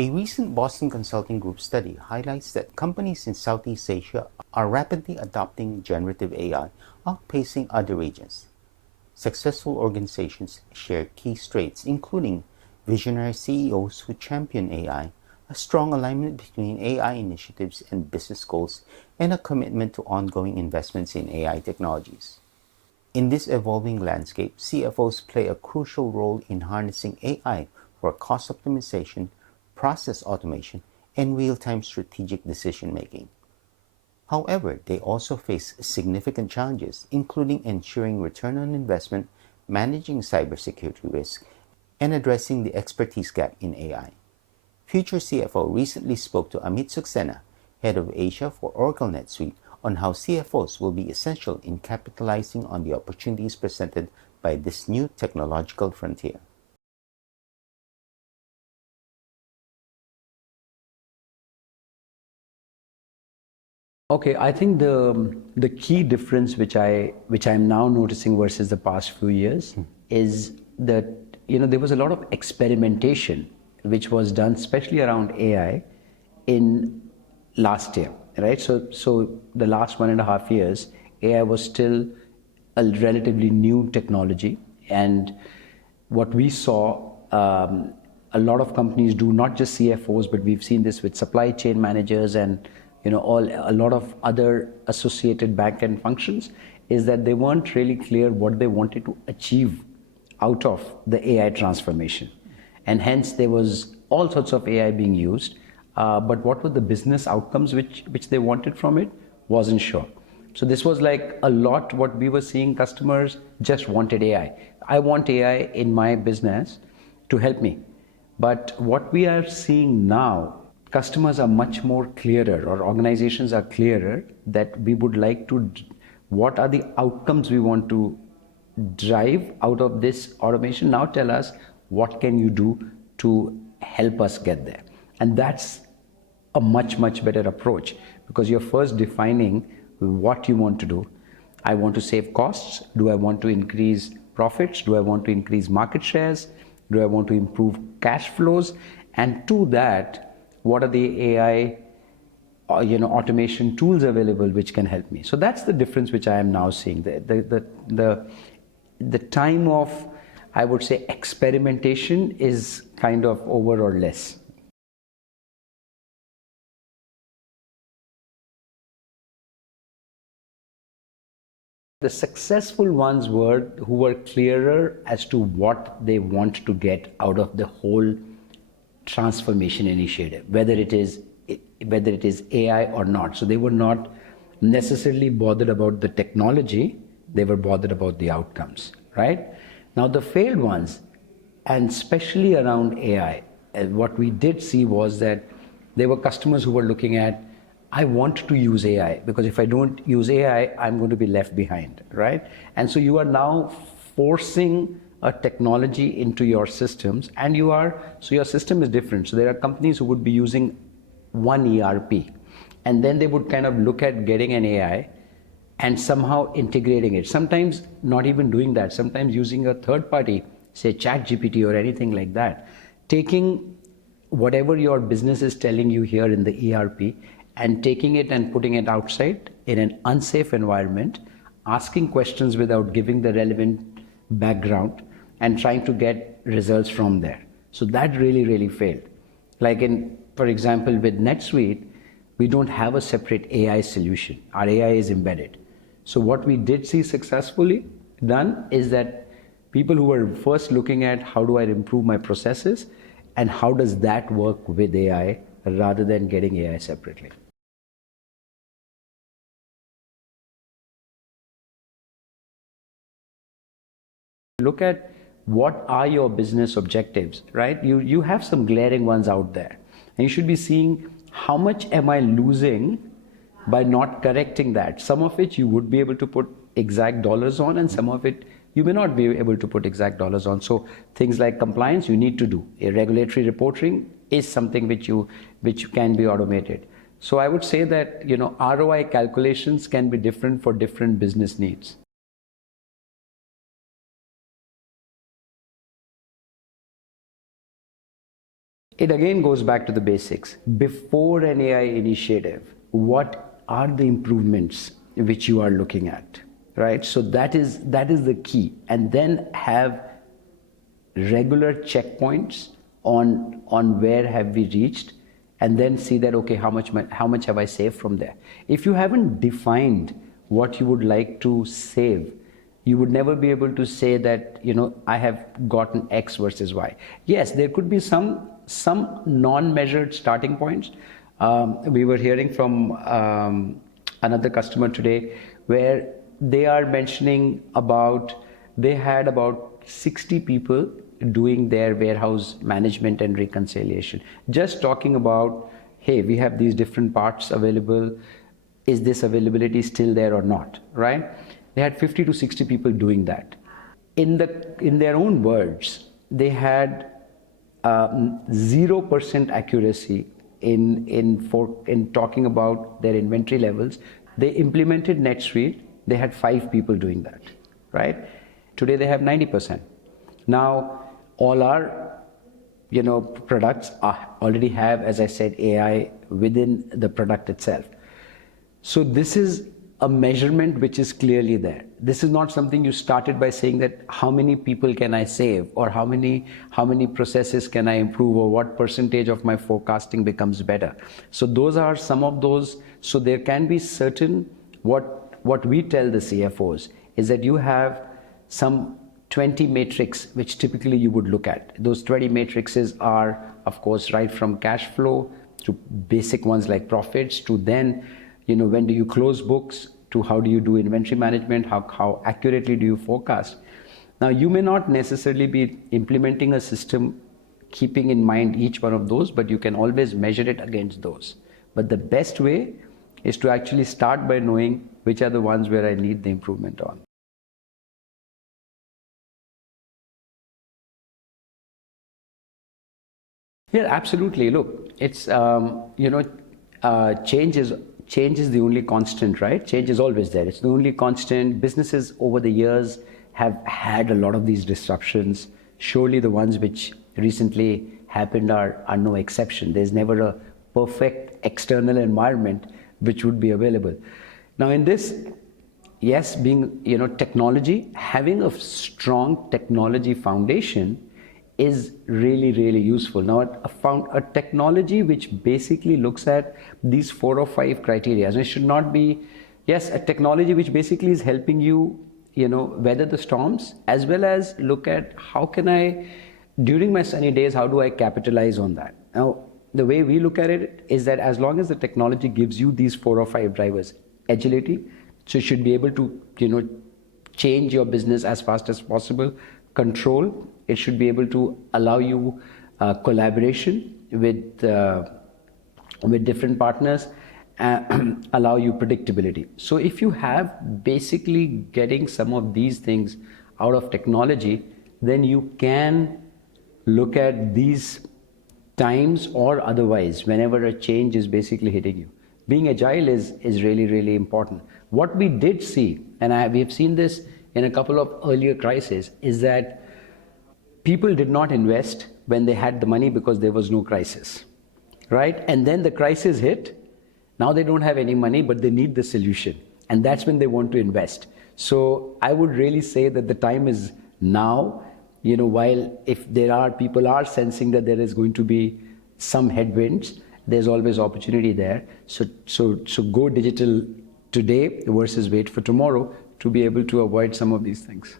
A recent Boston Consulting Group study highlights that companies in Southeast Asia are rapidly adopting generative AI, outpacing other regions. Successful organizations share key traits, including visionary CEOs who champion AI, a strong alignment between AI initiatives and business goals, and a commitment to ongoing investments in AI technologies. In this evolving landscape, CFOs play a crucial role in harnessing AI for cost optimization, process automation, and real-time strategic decision-making. However, they also face significant challenges, including ensuring return on investment, managing cybersecurity risk, and addressing the expertise gap in AI. Future CFO recently spoke to Amit Suxena, head of Asia for Oracle NetSuite, on how CFOs will be essential in capitalizing on the opportunities presented by this new technological frontier. Okay, I think the key difference which I'm now noticing versus the past few years is that there was a lot of experimentation which was done, especially around AI, in last year, right? So the last 1.5 years, AI was still a relatively new technology, and what we saw, a lot of companies do, not just CFOs, but we've seen this with supply chain managers and a lot of other associated back-end functions, is that they weren't really clear what they wanted to achieve out of the AI transformation. And hence there was all sorts of AI being used, but what were the business outcomes which they wanted from it wasn't sure. So this was like a lot what we were seeing. Customers just wanted AI. I want AI in my business to help me. But what we are seeing now, customers are much more clearer, or organizations are clearer, that we would like to, what are the outcomes we want to drive out of this automation? Now tell us, what can you do to help us get there? And that's a much better approach, because you're first defining what you want to do. I want to save costs. Do I want to increase profits? Do I want to increase market shares? Do I want to improve cash flows? And to that, what are the AI automation tools available which can help me? So that's the difference which I am now seeing. The time of, I would say, experimentation is kind of over or less. The successful ones who were clearer as to what they want to get out of the whole transformation initiative, whether it is AI or not. So they were not necessarily bothered about the technology, they were bothered about the outcomes, right? Now the failed ones, and especially around AI, what we did see was that there were customers who were looking at, I want to use AI, because if I don't use AI, I'm going to be left behind, right? And so you are now forcing a technology into your systems, and so your system is different. So there are companies who would be using one ERP, and then they would kind of look at getting an AI and somehow integrating it. Sometimes not even doing that, sometimes using a third party, say ChatGPT or anything like that, taking whatever your business is telling you here in the ERP and taking it and putting it outside in an unsafe environment, asking questions without giving the relevant background, and trying to get results from there. So that really failed. Like for example, with NetSuite, we don't have a separate AI solution. Our AI is embedded. So what we did see successfully done is that people who were first looking at how do I improve my processes and how does that work with AI, rather than getting AI separately. Look at what are your business objectives, right? You have some glaring ones out there, and you should be seeing how much am I losing by not correcting that. Some of it you would be able to put exact dollars on, and some of it you may not be able to put exact dollars on. So things like compliance you need to do. A regulatory reporting is something which can be automated. So I would say that ROI calculations can be different for different business needs. it again goes back to the basics. Before an AI initiative, what are the improvements which you are looking at, right? So that is the key. And then have regular checkpoints on where have we reached, and then see that, okay, how much have I saved from there. If you haven't defined what you would like to save, you would never be able to say that, I have gotten X versus Y. Yes, there could be some non-measured starting points. We were hearing from another customer today where they are mentioning they had about 60 people doing their warehouse management and reconciliation. Just talking about, hey, we have these different parts available. Is this availability still there or not, right? They had 50 to 60 people doing that. In their own words, they had 0% accuracy in talking about their inventory levels. They implemented NetSuite. They had 5 people doing that, right? Today they have 90%. Now, all our products already have, as I said, AI within the product itself. So this is a measurement which is clearly there. This is not something you started by saying that how many people can I save, or how many processes can I improve, or what percentage of my forecasting becomes better. So those are some of those. So there can be certain, what we tell the CFOs is that you have some 20 matrix which typically you would look at. Those 20 matrices are, of course, right from cash flow to basic ones like profits, to then when do you close books, to how do you do inventory management, how accurately do you forecast. Now, you may not necessarily be implementing a system keeping in mind each one of those, but you can always measure it against those. But the best way is to actually start by knowing which are the ones where I need the improvement on. Yeah, absolutely. Look, it's change is the only constant, right? Change is always there. It's the only constant. Businesses over the years have had a lot of these disruptions. Surely the ones which recently happened are no exception. There's never a perfect external environment which would be available. Now in this, yes, being technology, having a strong technology foundation is really, really useful. Now, a technology which basically looks at these 4 or 5 criteria. And it should not be, yes, a technology which basically is helping you, weather the storms, as well as look at how can I, during my sunny days, how do I capitalize on that? Now, the way we look at it is that as long as the technology gives you these 4 or 5 drivers, agility, so you should be able to, change your business as fast as possible. Control, it should be able to allow you collaboration with different partners, allow you predictability. So if you have basically getting some of these things out of technology, then you can look at these times or otherwise whenever a change is basically hitting you. Being agile is really, really important. What we did see, and we have seen this in a couple of earlier crises, is that people did not invest when they had the money because there was no crisis, right? And then the crisis hit. Now they don't have any money, but they need the solution. And that's when they want to invest. So I would really say that the time is now, while if people are sensing that there is going to be some headwinds, there's always opportunity there. So go digital today versus wait for tomorrow to be able to avoid some of these things.